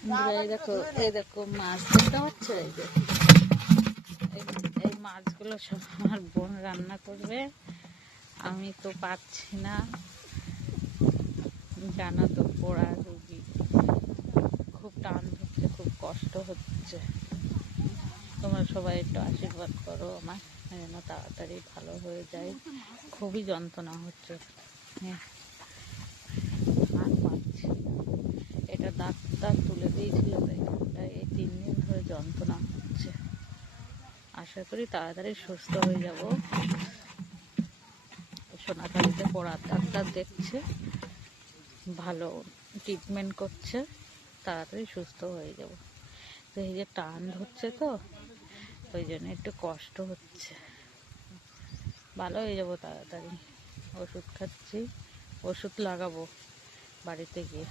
এই দেখো, এই দেখো মাছ দেখতে পাচ্ছ? এই যে এই মাছগুলো সব আমার বোন রান্না করবে, আমি তো পাচ্ছি না, জানো তো পোড়া রুগী, খুব টান ধরছে, খুব কষ্ট হচ্ছে। তোমরা সবাই একটু আশীর্বাদ করো আমার, যেন তাড়াতাড়ি ভালো হয়ে যায়, খুবই যন্ত্রণা হচ্ছে। হ্যাঁ, আর পাচ্ছি না। এটা ডাক্তার তুলে দিয়েছিল, তাই এই 3 দিন ধরে যন্ত্রণা হচ্ছে। আশা করি তাড়াতাড়ি সুস্থ হয়ে যাব। সোনাখালীতে পড়ার ডাক্তার দেখছে, ভালো ট্রিটমেন্ট করছে, তাড়াতাড়ি সুস্থ হয়ে যাব। তো এই যে টান ধরছে, তো ওই জন্য একটু কষ্ট হচ্ছে। ভালো হয়ে যাব তাড়াতাড়ি। ওষুধ খাচ্ছি, ওষুধ লাগাবো বাড়িতে গিয়ে।